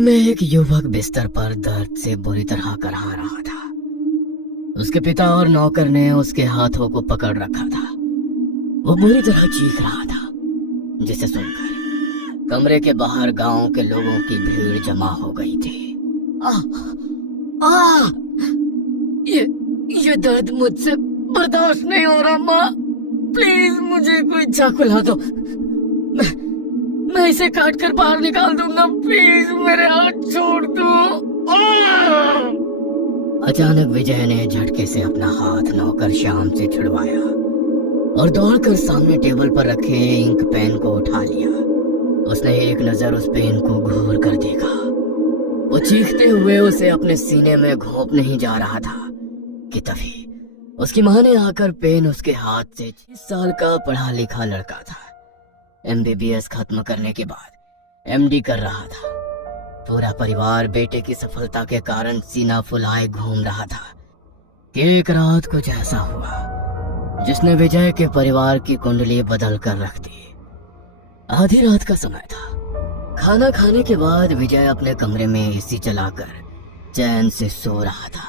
में एक युवक बिस्तर पर दर्द से बुरी तरह करहा रहा था। उसके पिता और नौकर ने उसके हाथों को पकड़ रखा था। वो बुरी तरह चीख रहा था, जिसे सुनकर कमरे के बाहर गांव के लोगों की भीड़ जमा हो गई थी। ये दर्द मुझसे बर्दाश्त नहीं हो रहा। माँ, प्लीज मुझे कोई चाकू ला दो। मैं इसे काट कर बाहर निकाल दूंगा। प्लीज मेरे हाथ छोड़ दो। अचानक विजय ने झटके से अपना हाथ नौकर श्याम से छुड़वाया और दौड़कर सामने टेबल पर रखे इंक पेन को उठा लिया। उसने एक नजर उस पेन को घूर कर देखा। वो चीखते हुए उसे अपने सीने में घोंपने ही जा रहा था कि तभी उसकी मां ने आकर पेन उसके हाथ से 30 साल का पढ़ा लिखा लड़का था। MBBS खत्म करने के बाद MD कर रहा था। पूरा परिवार बेटे की सफलता के कारण सीना फुलाए घूम रहा था कि एक रात कुछ ऐसा हुआ जिसने विजय के परिवार की कुंडली बदल कर रख दी। आधी रात का समय था। खाना खाने के बाद विजय अपने कमरे में AC चलाकर चैन से सो रहा था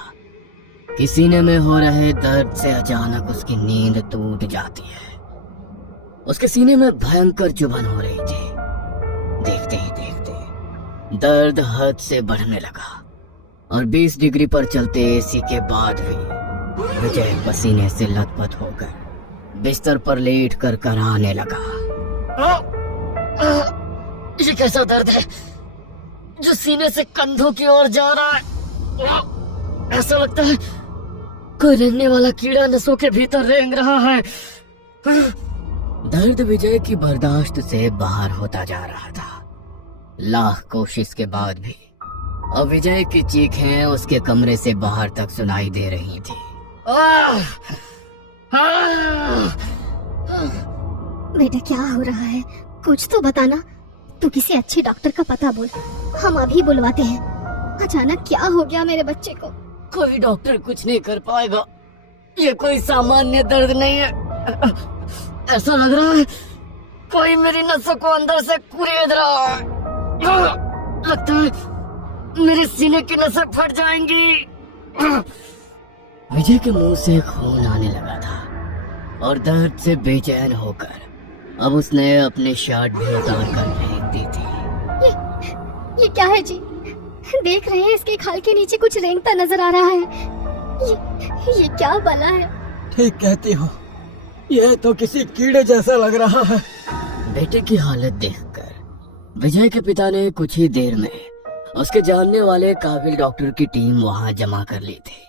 कि सीने में हो रहे दर्द से अचानक उसकी नींद टूट जाती है। उसके सीने में भयंकर चुभन हो रही थी। देखते ही देखते दर्द हद से बढ़ने लगा और 20 डिग्री पर चलते AC के बाद भी विजय पसीने से लथपथ होकर बिस्तर पर लेट कर कराने लगा। ये कैसा दर्द है जो सीने से कंधों की ओर जा रहा है? ऐसा लगता है कोई रेंगने वाला कीड़ा नसों के भीतर रेंग रहा है। दर्द विजय की बर्दाश्त से बाहर होता जा रहा था। लाख कोशिश के बाद भी अब विजय की चीखें उसके कमरे से बाहर तक सुनाई दे रही थी। बेटा क्या हो रहा है? कुछ तो बताना। तू किसी अच्छे डॉक्टर का पता बोल, हम अभी बुलवाते हैं। अचानक क्या हो गया मेरे बच्चे को? कोई डॉक्टर कुछ नहीं कर पाएगा। ये कोई सामान्य दर्द नहीं है। ऐसा लग रहा है कोई मेरी नसों को अंदर से कुरेद रहा है। लगता है मेरे सीने की नसें फट जाएंगी। विजय के मुंह से खून आने लगा था और दर्द से बेचैन होकर अब उसने अपनी शर्ट भी उतार कर फेंक दी थी। ये क्या है जी? देख रहे हैं इसके खाल के नीचे कुछ रेंगता नजर आ रहा है। ये क्या बला है? ठीक कहती हो, यह तो किसी कीड़े जैसा लग रहा है। बेटे की हालत देखकर विजय के पिता ने कुछ ही देर में उसके जानने वाले काबिल डॉक्टर की टीम वहां जमा कर ली थी।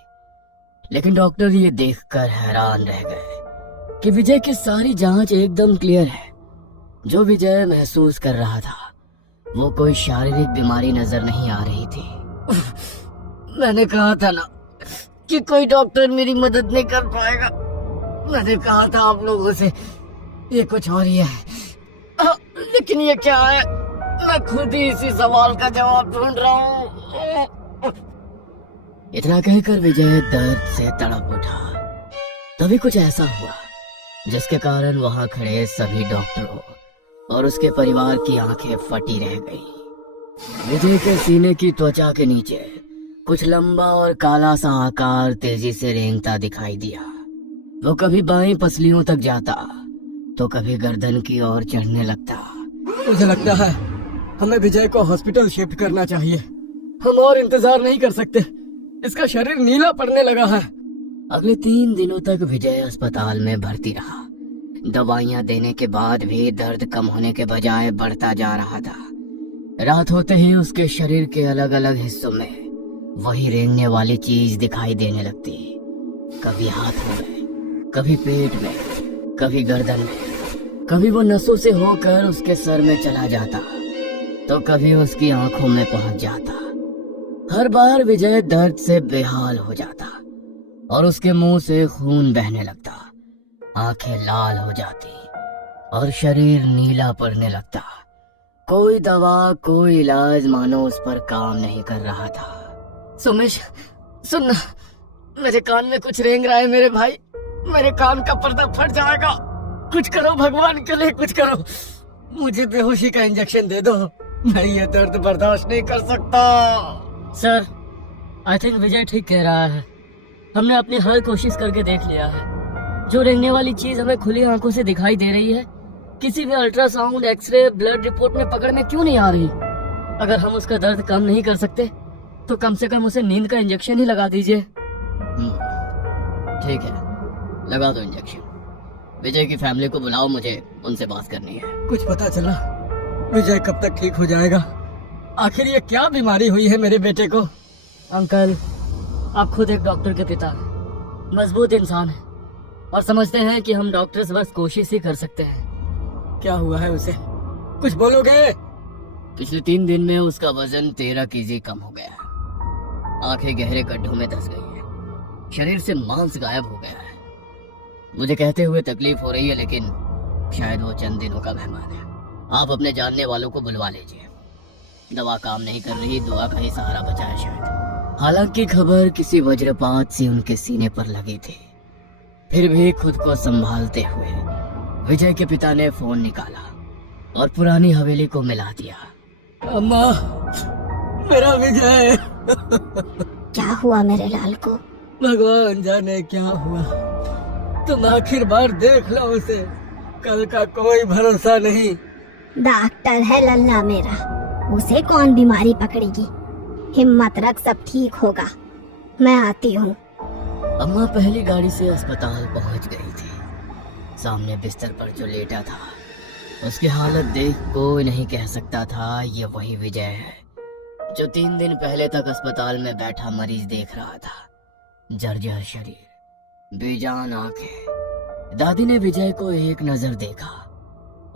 लेकिन डॉक्टर ये देखकर हैरान रह गए कि विजय की सारी जांच एकदम क्लियर है। जो विजय महसूस कर रहा था वो कोई शारीरिक बीमारी नजर नहीं आ रही थी। मैंने कहा था ना कि कोई डॉक्टर मेरी मदद नहीं कर पाएगा। मैंने कहा था आप लोगों से ये कुछ और ही है। लेकिन ये क्या है? मैं खुद ही इसी सवाल का जवाब ढूंढ रहा हूँ। इतना कहकर विजय दर्द से तड़प उठा। तभी कुछ ऐसा हुआ जिसके कारण वहां खड़े सभी डॉक्टरों और उसके परिवार की आंखें फटी रह गई। विजय के सीने की त्वचा के नीचे कुछ लंबा और काला सा आकार तेजी से रेंगता दिखाई दिया। वो कभी बाएं पसलियों तक जाता तो कभी गर्दन की ओर चढ़ने लगता। मुझे लगता है हमें विजय को हॉस्पिटल शिफ्ट करना चाहिए। हम और इंतजार नहीं कर सकते। इसका शरीर नीला पड़ने लगा है। अगले 3 दिनों तक विजय अस्पताल में भर्ती रहा। दवाइयां देने के बाद भी दर्द कम होने के बजाय बढ़ता जा रहा था। रात होते ही उसके शरीर के अलग अलग हिस्सों में वही रेंगने वाली चीज दिखाई देने लगती। कभी हाथों में, कभी पेट में, कभी गर्दन में, कभी वो नसों से होकर उसके सर में चला जाता तो कभी उसकी आंखों में पहुंच जाता। हर बार विजय दर्द से बेहाल हो जाता और उसके मुंह से खून बहने लगता, आंखें लाल हो जाती और शरीर नीला पड़ने लगता। कोई दवा, कोई इलाज मानो उस पर काम नहीं कर रहा था। सुमेश, सुनना, मेरे कान में कुछ रेंग रहा है मेरे भाई। मेरे कान का पर्दा फट जाएगा। कुछ करो भगवान के लिए, कुछ करो। मुझे बेहोशी का इंजेक्शन दे दो। मैं ये दर्द बर्दाश्त नहीं कर सकता। सर, आई थिंक विजय ठीक कह रहा है। हमने अपनी हर कोशिश करके देख लिया है। जो रेंगने वाली चीज हमें खुली आंखों से दिखाई दे रही है, किसी भी अल्ट्रासाउंड, एक्सरे, ब्लड रिपोर्ट में पकड़ में क्यों नहीं आ रही? अगर हम उसका दर्द कम नहीं कर सकते तो कम से कम उसे नींद का इंजेक्शन ही लगा दीजिए। ठीक है, लगा दो इंजेक्शन। विजय की फैमिली को बुलाओ, मुझे उनसे बात करनी है। कुछ पता चला विजय कब तक ठीक हो जाएगा? आखिर ये क्या बीमारी हुई है मेरे बेटे को? अंकल, आप खुद एक डॉक्टर के पिता हैं, मजबूत इंसान हैं और समझते हैं कि हम डॉक्टर्स बस कोशिश ही कर सकते हैं। क्या हुआ है उसे? कुछ बोलोगे? पिछले 3 दिन में उसका वजन 13 kg कम हो गया है। आंखें गहरे गड्ढों में धंस गई है। शरीर से मांस गायब हो गया है। मुझे कहते हुए तकलीफ हो रही है, लेकिन शायद वो चंद दिनों का मेहमान है। आप अपने जानने वालों को बुलवा लीजिए। दवा काम नहीं कर रही, दुआ का ही सहारा बचा है शायद। हालांकि खबर किसी वज्रपात से उनके सीने पर लगी थी, फिर भी खुद को संभालते हुए विजय के पिता ने फोन निकाला और पुरानी हवेली को मिला दिया। अम्मा, मेरा विजय। क्या हुआ मेरे लाल को? भगवान जाने क्या हुआ। तुम आखिर बार देख लो उसे, कल का कोई भरोसा नहीं। डॉक्टर है लल्ला मेरा, उसे कौन बीमारी पकड़ेगी? हिम्मत रख, सब ठीक होगा। मैं आती हूँ। अम्मा पहली गाड़ी से अस्पताल पहुंच गई थी। सामने बिस्तर पर जो लेटा था, उसकी हालत देख कोई नहीं कह सकता था ये वही विजय है जो 3 दिन पहले तक अस्पताल में बैठा मरीज देख रहा था। जर्जर शरीर, बेजान आंखें। दादी ने विजय को एक नजर देखा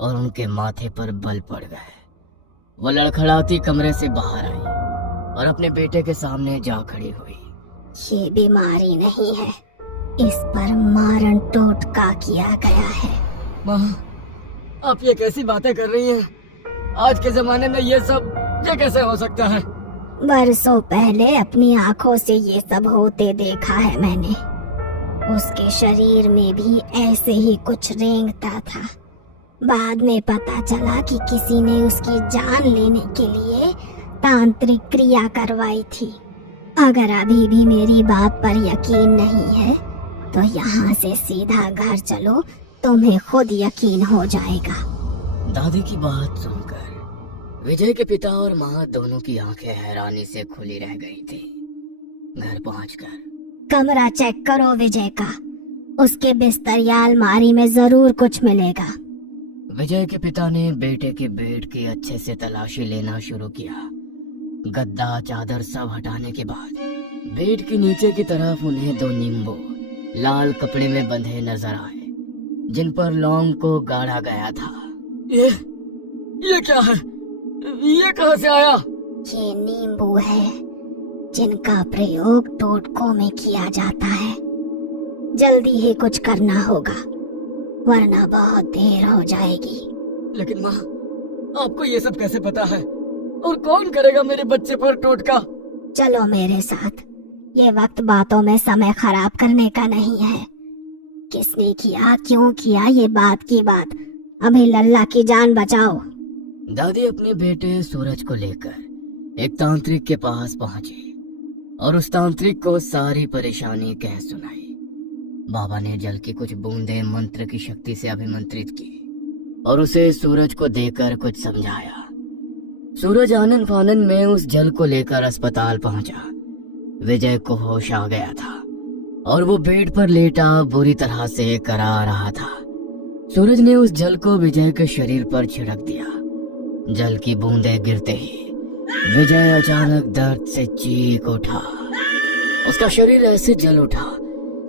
और उनके माथे पर बल पड़ गए। वो लड़खड़ाती कमरे से बाहर आई और अपने बेटे के सामने जा खड़ी हुई। ये बीमारी नहीं है, इस पर मारण टोटका किया गया है। माँ, आप ये कैसी बातें कर रही हैं? आज के जमाने में ये कैसे हो सकता है? बरसों पहले अपनी आंखों से ये सब होते देखा है मैंने। उसके शरीर में भी ऐसे ही कुछ रेंगता था। बाद में पता चला कि किसी ने उसकी जान लेने के लिए तांत्रिक क्रिया करवाई थी। अगर अभी भी मेरी बात पर यकीन नहीं है तो यहाँ से सीधा घर चलो, तुम्हें खुद यकीन हो जाएगा। दादी की बात सुनकर विजय के पिता और माँ दोनों की आंखें हैरानी से खुली रह गई थी। घर पहुंचकर कमरा चेक करो विजय का, उसके बिस्तर या अलमारी में जरूर कुछ मिलेगा। विजय के पिता ने बेटे के बेड की अच्छे से तलाशी लेना शुरू किया। गद्दा, चादर सब हटाने के बाद बेड के नीचे की तरफ उन्हें 2 नींबू लाल कपड़े में बंधे नजर आए, जिन पर लौंग को गाड़ा गया था। ये क्या है? ये कहाँ से आया? ये नींबू है जिनका प्रयोग टोटकों में किया जाता है। जल्दी ही कुछ करना होगा वरना बहुत देर हो जाएगी। लेकिन माँ, आपको ये सब कैसे पता है? और कौन करेगा मेरे बच्चे पर टोटका? चलो मेरे साथ, ये वक्त बातों में समय खराब करने का नहीं है। किसने किया, क्यों किया, ये बात की बात। अभी लल्ला की जान बचाओ। दादी अपने बेटे सूरज को लेकर एक तांत्रिक के पास पहुंची और उस तांत्रिक को सारी परेशानी कह सुनाई। बाबा ने जल की कुछ बूंदें मंत्र की शक्ति से अभिमंत्रित की और उसे सूरज को देकर कुछ समझाया। सूरज आनंद फानंद में उस जल को लेकर अस्पताल पहुंचा। विजय को होश आ गया था और वो बेड पर लेटा बुरी तरह से करा रहा था। सूरज ने उस जल को विजय के शरीर पर छिड़क दिया। जल की बूंदें गिरते ही विजय अचानक दर्द से चीख उठा। उसका शरीर ऐसे जल उठा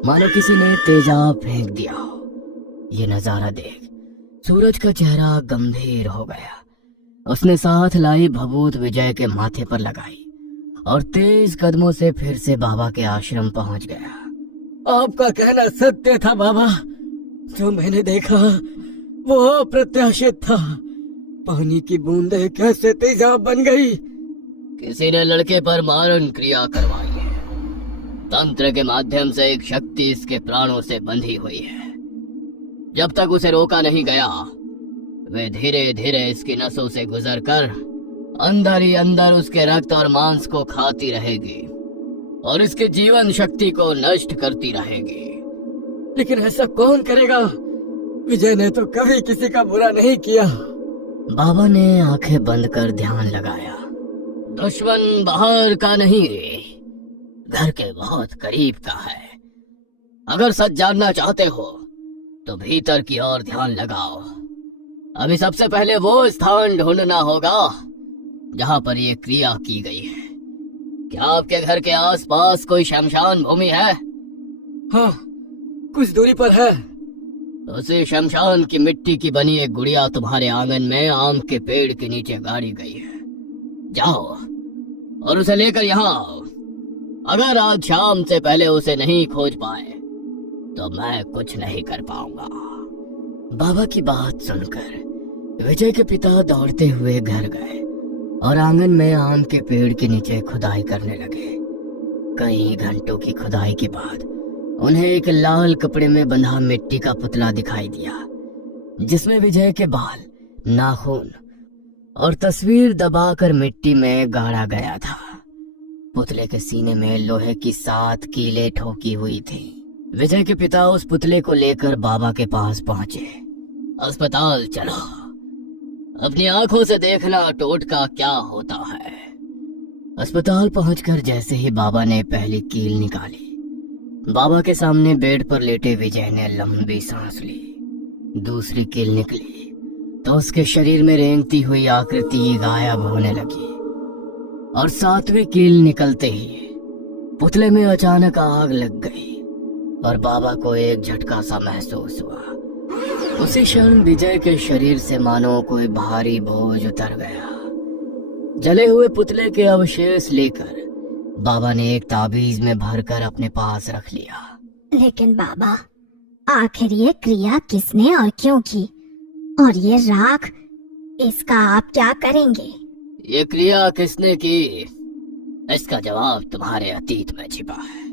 मानो किसी ने तेजाब फेंक दिया हो। ये नजारा देख सूरज का चेहरा गंभीर हो गया। उसने साथ लाई भभूत विजय के माथे पर लगाई और तेज कदमों से फिर से बाबा के आश्रम पहुंच गया। आपका कहना सत्य था बाबा, जो मैंने देखा वो अप्रत्याशित था। पानी की बूंदें कैसे तेजाब बन गई? किसी ने लड़के पर मारण क्रिया करवाई है। तंत्र के माध्यम से एक शक्ति इसके प्राणों से बंधी हुई है। जब तक उसे रोका नहीं गया, वे धीरे धीरे इसकी नसों से गुजरकर अंदर ही अंदर उसके रक्त और मांस को खाती रहेगी और इसके जीवन शक्ति को नष्ट करती रहेगी। लेकिन ऐसा कौन करेगा? विजय ने तो कभी किसी का बुरा नहीं किया। बाबा ने आंखें बंद कर ध्यान लगाया। दुश्मन बाहर का नहीं रे, घर के बहुत करीब का है। अगर सच जानना चाहते हो तो भीतर की ओर ध्यान लगाओ। अभी सबसे पहले वो स्थान ढूंढना होगा जहां पर ये क्रिया की गई है। क्या आपके घर के आसपास कोई शमशान भूमि है? हाँ, कुछ दूरी पर है। उसी शमशान की मिट्टी की बनी एक गुड़िया तुम्हारे आंगन में आम के पेड़ के नीचे गाड़ी गई है। जाओ और उसे लेकर यहाँ आओ। अगर आज शाम से पहले उसे नहीं खोज पाए तो मैं कुछ नहीं कर पाऊंगा। बाबा की बात सुनकर विजय के पिता दौड़ते हुए घर गए और आंगन में आम के पेड़ के नीचे खुदाई करने लगे। कई घंटों की खुदाई के बाद उन्हें एक लाल कपड़े में बंधा मिट्टी का पुतला दिखाई दिया, जिसमें विजय के बाल, नाखून और तस्वीर दबाकर मिट्टी में गाड़ा गया था। पुतले के सीने में लोहे की 7 कीलें ठोकी हुई थी। विजय के पिता उस पुतले को लेकर बाबा के पास पहुंचे। अस्पताल चलो, अपनी आंखों से देखना टोटका क्या होता है। अस्पताल पहुंचकर जैसे ही बाबा ने पहली कील निकाली, बाबा के सामने बेड पर लेटे विजय ने लंबी सांस ली। दूसरी कील निकली तो उसके शरीर में रेंगती हुई आकृति गायब होने लगी और 7वीं कील निकलते ही पुतले में अचानक आग लग गई और बाबा को एक झटका सा महसूस हुआ। उसी क्षण विजय के शरीर से मानो कोई भारी बोझ उतर गया। जले हुए पुतले के अवशेष लेकर बाबा ने एक ताबीज में भरकर अपने पास रख लिया। लेकिन बाबा, आखिर ये क्रिया किसने और क्यों की? और ये राख, इसका आप क्या करेंगे? ये क्रिया किसने की, इसका जवाब तुम्हारे अतीत में छिपा है।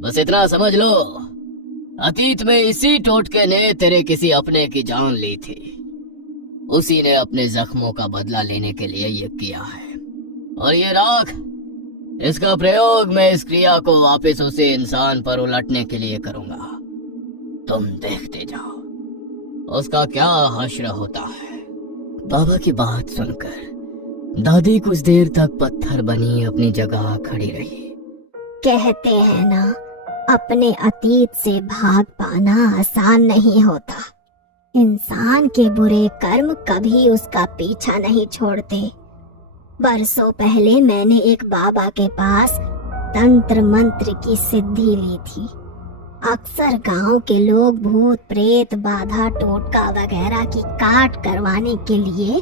बस इतना समझ लो, अतीत में इसी टोटके ने तेरे किसी अपने की जान ली थी। उसी ने अपने जख्मों का बदला लेने के लिए ये किया है। और ये राख, इसका प्रयोग मैं इस क्रिया को वापस उसी इंसान पर उलटने के लिए करूंगा। तुम देखते जाओ उसका क्या हश्र होता है। बाबा की बात सुनकर दादी कुछ देर तक पत्थर बनी अपनी जगह खड़ी रही। कहते हैं ना, अपने अतीत से भाग पाना आसान नहीं होता। इंसान के बुरे कर्म कभी उसका पीछा नहीं छोड़ते। बरसों पहले मैंने एक बाबा के पास तंत्र मंत्र की सिद्धि ली थी। अक्सर गांव के लोग भूत प्रेत, बाधा, टोटका वगैरह की काट करवाने के लिए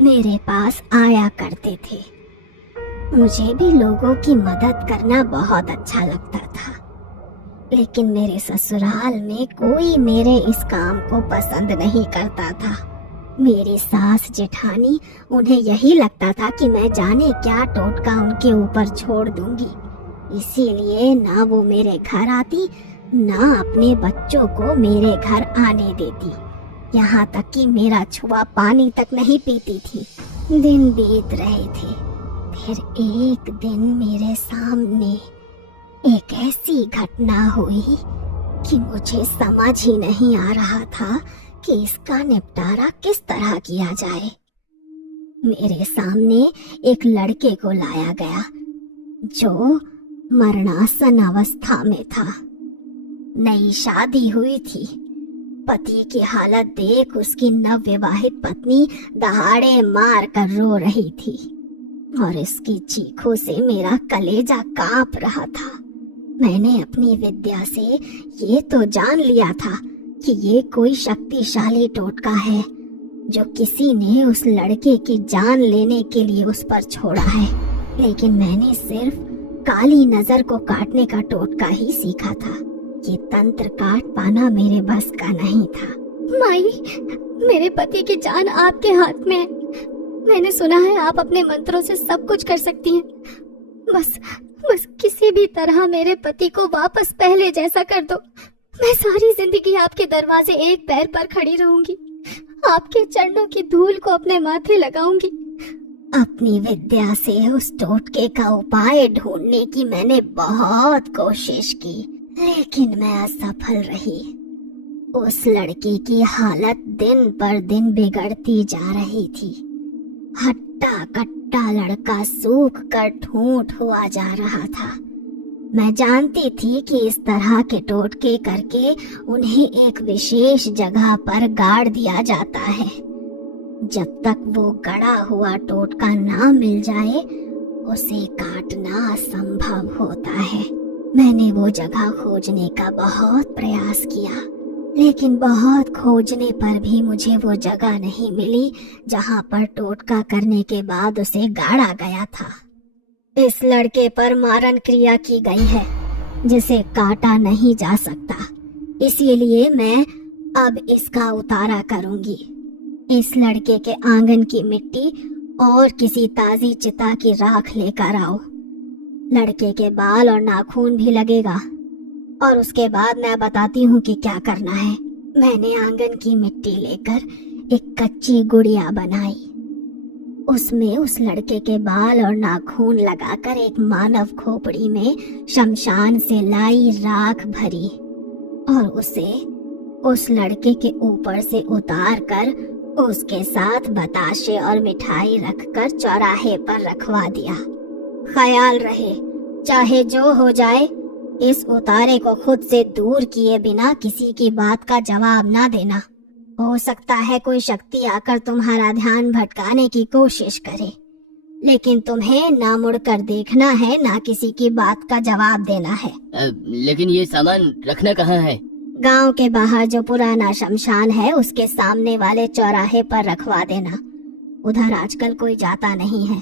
मेरे पास आया करते थे। मुझे भी लोगों की मदद करना बहुत अच्छा लगता था, लेकिन मेरे ससुराल में कोई मेरे इस काम को पसंद नहीं करता था। मेरी सास जेठानी, उन्हें यही लगता था कि मैं जाने क्या टोटका उनके ऊपर छोड़ दूंगी। इसीलिए ना वो मेरे घर आती, ना अपने बच्चों को मेरे घर आने देती। यहाँ तक कि मेरा छुआ पानी तक नहीं पीती थी। दिन बीत रहे थे, फिर एक दिन मेरे सामने एक ऐसी घटना हुई कि मुझे समझ ही नहीं आ रहा था कि इसका निपटारा किस तरह किया जाए। मेरे सामने एक लड़के को लाया गया जो मरणासन अवस्था में था। नई शादी हुई थी। पति की हालत देख उसकी नवविवाहित पत्नी दहाड़े मार कर रो रही थी और इसकी चीखों से मेरा कलेजा कांप रहा था। मैंने अपनी विद्या से ये तो जान लिया था कि ये कोई शक्तिशाली टोटका है जो किसी ने उस लड़के की जान लेने के लिए उस पर छोड़ा है, लेकिन मैंने सिर्फ काली नजर को काटने का टोटका ही सीखा था। ये तंत्र काट पाना मेरे बस का नहीं था। माई, मेरे पति की जान आपके हाथ में है। मैंने सुना है आप अपने मंत्रों से सब कुछ कर सकती हैं। बस किसी भी तरह मेरे पति को वापस पहले जैसा कर दो। मैं सारी जिंदगी आपके दरवाजे एक पैर पर खड़ी रहूंगी, आपके चरणों की धूल को अपने माथे लगाऊंगी अपनी विद्या से उस टोटके का उपाय ढूंढने की मैंने बहुत कोशिश की, लेकिन मैं असफल रही। उस लड़की की हालत दिन पर दिन बिगड़ती जा रही थी। हट्टा कट्टा लड़का सूख कर ठूंठ हुआ जा रहा था। मैं जानती थी कि इस तरह के टोटके करके उन्हें एक विशेष जगह पर गाड़ दिया जाता है। जब तक वो गड़ा हुआ टोटका ना मिल जाए, उसे काटना असंभव होता है। मैंने वो जगह खोजने का बहुत प्रयास किया, लेकिन बहुत खोजने पर भी मुझे वो जगह नहीं मिली जहां पर टोटका करने के बाद उसे गाड़ा गया था। इस लड़के पर मारण क्रिया की गई है, जिसे काटा नहीं जा सकता। इसीलिए मैं अब इसका उतारा करूंगी। इस लड़के के आंगन की मिट्टी और किसी ताजी चिता की राख लेकर आओ। लड़के के बाल और नाखून भी लगेगा, और उसके बाद मैं बताती हूँ कि क्या करना है। मैंने आंगन की मिट्टी लेकर एक कच्ची गुड़िया बनाई। उसमें उस लड़के के बाल और नाखून लगाकर एक मानव खोपड़ी में शमशान से लाई राख भरी और उसे उस लड़के के ऊपर से उतार कर उसके साथ बताशे और मिठाई रखकर चौराहे पर रखवा दिया। ख्याल रहे, चाहे जो हो जाए, इस उतारे को खुद से दूर किए बिना किसी की बात का जवाब ना देना। हो सकता है कोई शक्ति आकर तुम्हारा ध्यान भटकाने की कोशिश करे, लेकिन तुम्हें ना मुड़कर देखना है, ना किसी की बात का जवाब देना है। लेकिन ये सामान रखना कहाँ है? गांव के बाहर जो पुराना शमशान है, उसके सामने वाले चौराहे पर रखवा देना। उधर आजकल कोई जाता नहीं है।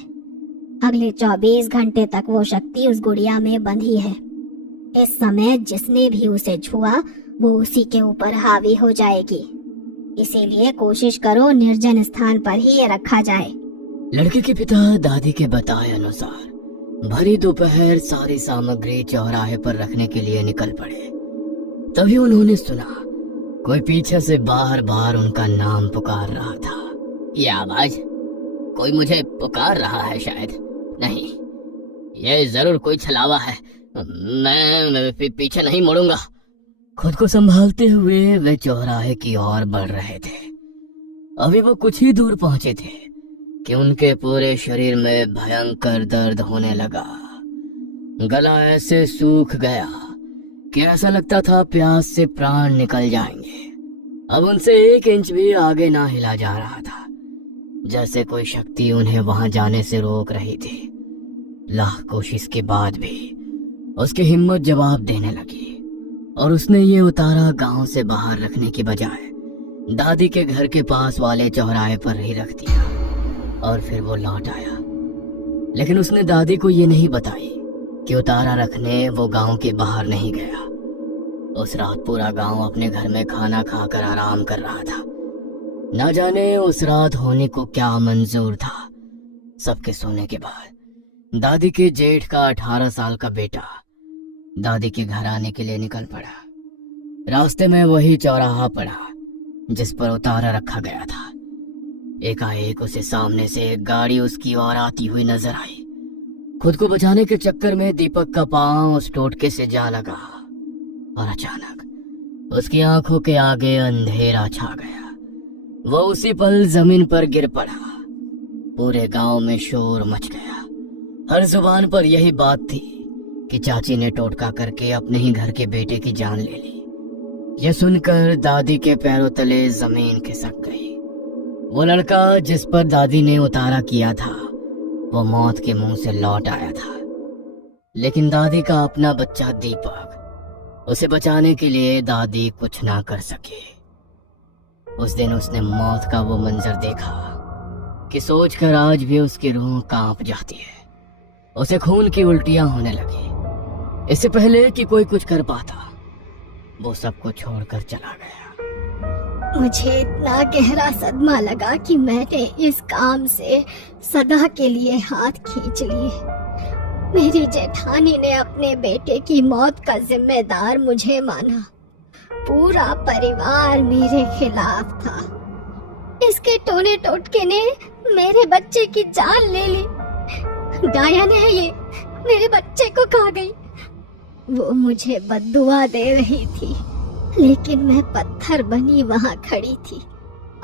अगले 24 घंटे तक वो शक्ति उस गुड़िया में बंधी है। इस समय जिसने भी उसे छुआ, वो उसी के ऊपर हावी हो जाएगी। इसीलिए कोशिश करो निर्जन स्थान पर ही ये रखा जाए। लड़के के पिता दादी के बताए अनुसार भरी दोपहर सारी सामग्री चौराहे पर रखने के लिए निकल पड़े। तभी उन्होंने सुना कोई पीछे से बार बार उनका नाम पुकार रहा था। ये आवाज, कोई मुझे पुकार रहा है शायद। नहीं, ये जरूर कोई छलावा है। मैं पीछे नहीं मुड़ूंगा। खुद को संभालते हुए वे चौराहे की ओर बढ़ रहे थे। अभी वो कुछ ही दूर पहुंचे थे कि उनके पूरे शरीर में भयंकर दर्द होने लगा। गला ऐसे सूख गया कि ऐसा लगता था प्यास से प्राण निकल जाएंगे। अब उनसे 1 इंच भी आगे ना हिला जा रहा था, जैसे कोई शक्ति उन्हें वहां जाने से रोक रही थी। लाख कोशिश के बाद भी उसकी हिम्मत जवाब देने लगी और उसने ये उतारा गांव से बाहर रखने की बजाय दादी के घर के पास वाले चौराहे पर ही रख दिया और फिर वो लौट आया। लेकिन उसने दादी को ये नहीं बताई कि उतारा रखने वो गांव के बाहर नहीं गया। उस रात पूरा गांव अपने घर में खाना खाकर आराम कर रहा था। ना जाने उस रात होने को क्या मंजूर था। सबके सोने के बाद दादी के जेठ का 18 साल का बेटा दादी के घर आने के लिए निकल पड़ा। रास्ते में वही चौराहा पड़ा जिस पर उतारा रखा गया था। एकाएक उसे सामने से एक गाड़ी उसकी ओर आती हुई नजर आई। खुद को बचाने के चक्कर में दीपक का पांव उस टोटके से जा लगा और अचानक उसकी आंखों के आगे अंधेरा छा गया। वो उसी पल जमीन पर गिर पड़ा। पूरे गांव में शोर मच गया। हर जुबान पर यही बात थी कि चाची ने टोटका करके अपने ही घर के बेटे की जान ले ली। यह सुनकर दादी के पैरों तले जमीन खिसक गई। वो लड़का जिस पर दादी ने उतारा किया था वो मौत के मुंह से लौट आया था, लेकिन दादी का अपना बच्चा दीपक, उसे बचाने के लिए दादी कुछ ना कर सके। उस दिन उसने मौत का वो मंजर देखा कि सोचकर आज भी उसकी रूह कांप जाती है। उसे खून की उल्टियां होने लगी। इससे पहले कि कोई कुछ कर पाता, वो सबको छोड़कर चला गया। मुझे इतना गहरा सदमा लगा कि मैंने इस काम से सदा के लिए हाथ खींच लिए। मेरी जेठानी ने अपने बेटे की मौत का जिम्मेदार मुझे माना। पूरा परिवार मेरे खिलाफ था। इसके टोने टोटके ने मेरे बच्चे की जान ले ली। डायन है ये, मेरे बच्चे को खा गई। वो मुझे बद्दुआ दे रही थी, लेकिन मैं पत्थर बनी वहां खड़ी थी।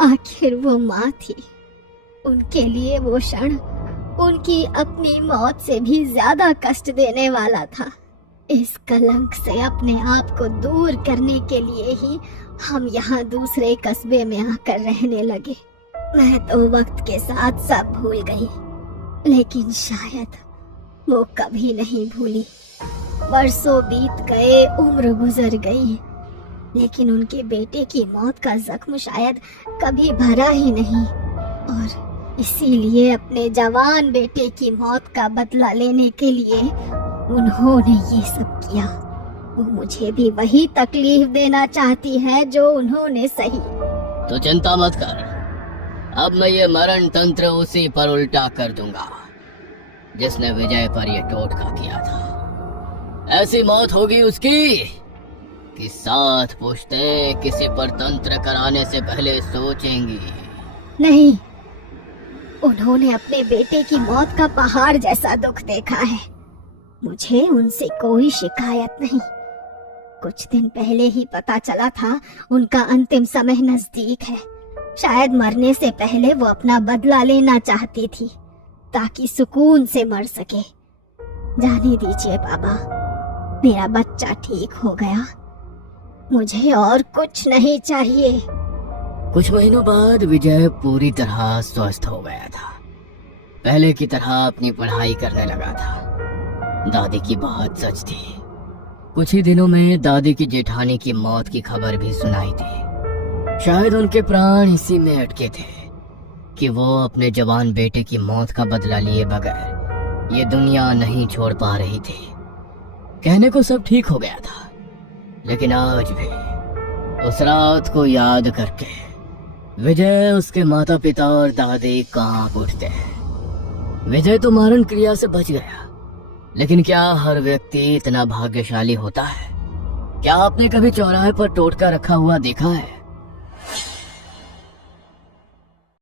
आखिर वो माँ थी। उनके लिए वो क्षण उनकी अपनी मौत से भी ज्यादा कष्ट देने वाला था। इस कलंक से अपने आप को दूर करने के लिए ही हम यहाँ दूसरे कस्बे में आकर रहने लगे। मैं तो वक्त के साथ सब भूल गई, लेकिन शायद वो कभी नहीं भूली। बरसों बीत गए, उम्र गुजर गई, लेकिन उनके बेटे की मौत का जख्म शायद कभी भरा ही नहीं। और इसीलिए अपने जवान बेटे की मौत का बदला लेने के लिए उन्होंने ये सब किया। वो मुझे भी वही तकलीफ देना चाहती है जो उन्होंने सही। तो चिंता मत कर, अब मैं ये मरण तंत्र उसी पर उल्टा कर दूंगा जिसने विजय पर ये टोटका किया था। ऐसी मौत होगी उसकी कि 7 पुश्तें किसी पर तंत्र कराने से पहले सोचेंगी। नहीं, उन्होंने अपने बेटे की मौत का पहाड़ जैसा दुख देखा है। मुझे उनसे कोई शिकायत नहीं। कुछ दिन पहले ही पता चला था उनका अंतिम समय नजदीक है। शायद मरने से पहले वो अपना बदला लेना चाहती थी ताकि सुकून से मर सके। जाने दीजिए बाबा, मेरा बच्चा ठीक हो गया। मुझे और कुछ नहीं चाहिए। कुछ महीनों बाद विजय पूरी तरह स्वस्थ हो गया था। पहले की तरह अपनी पढ़ाई करने लगा था। दादी की बात सच थी। कुछ ही दिनों में दादी की जेठानी की मौत की खबर भी सुनाई थी। शायद उनके प्राण इसी में अटके थे कि वो अपने जवान बेटे की मौत का बदला लिए बगैर ये दुनिया नहीं छोड़ पा रही थी। कहने को सब ठीक हो गया था, लेकिन आज भी उस रात को याद करके विजय, उसके माता पिता और दादी कांप उठते हैं। विजय तो मारण क्रिया से बच गया, लेकिन क्या हर व्यक्ति इतना भाग्यशाली होता है? क्या आपने कभी चौराहे पर टोटका रखा हुआ देखा है?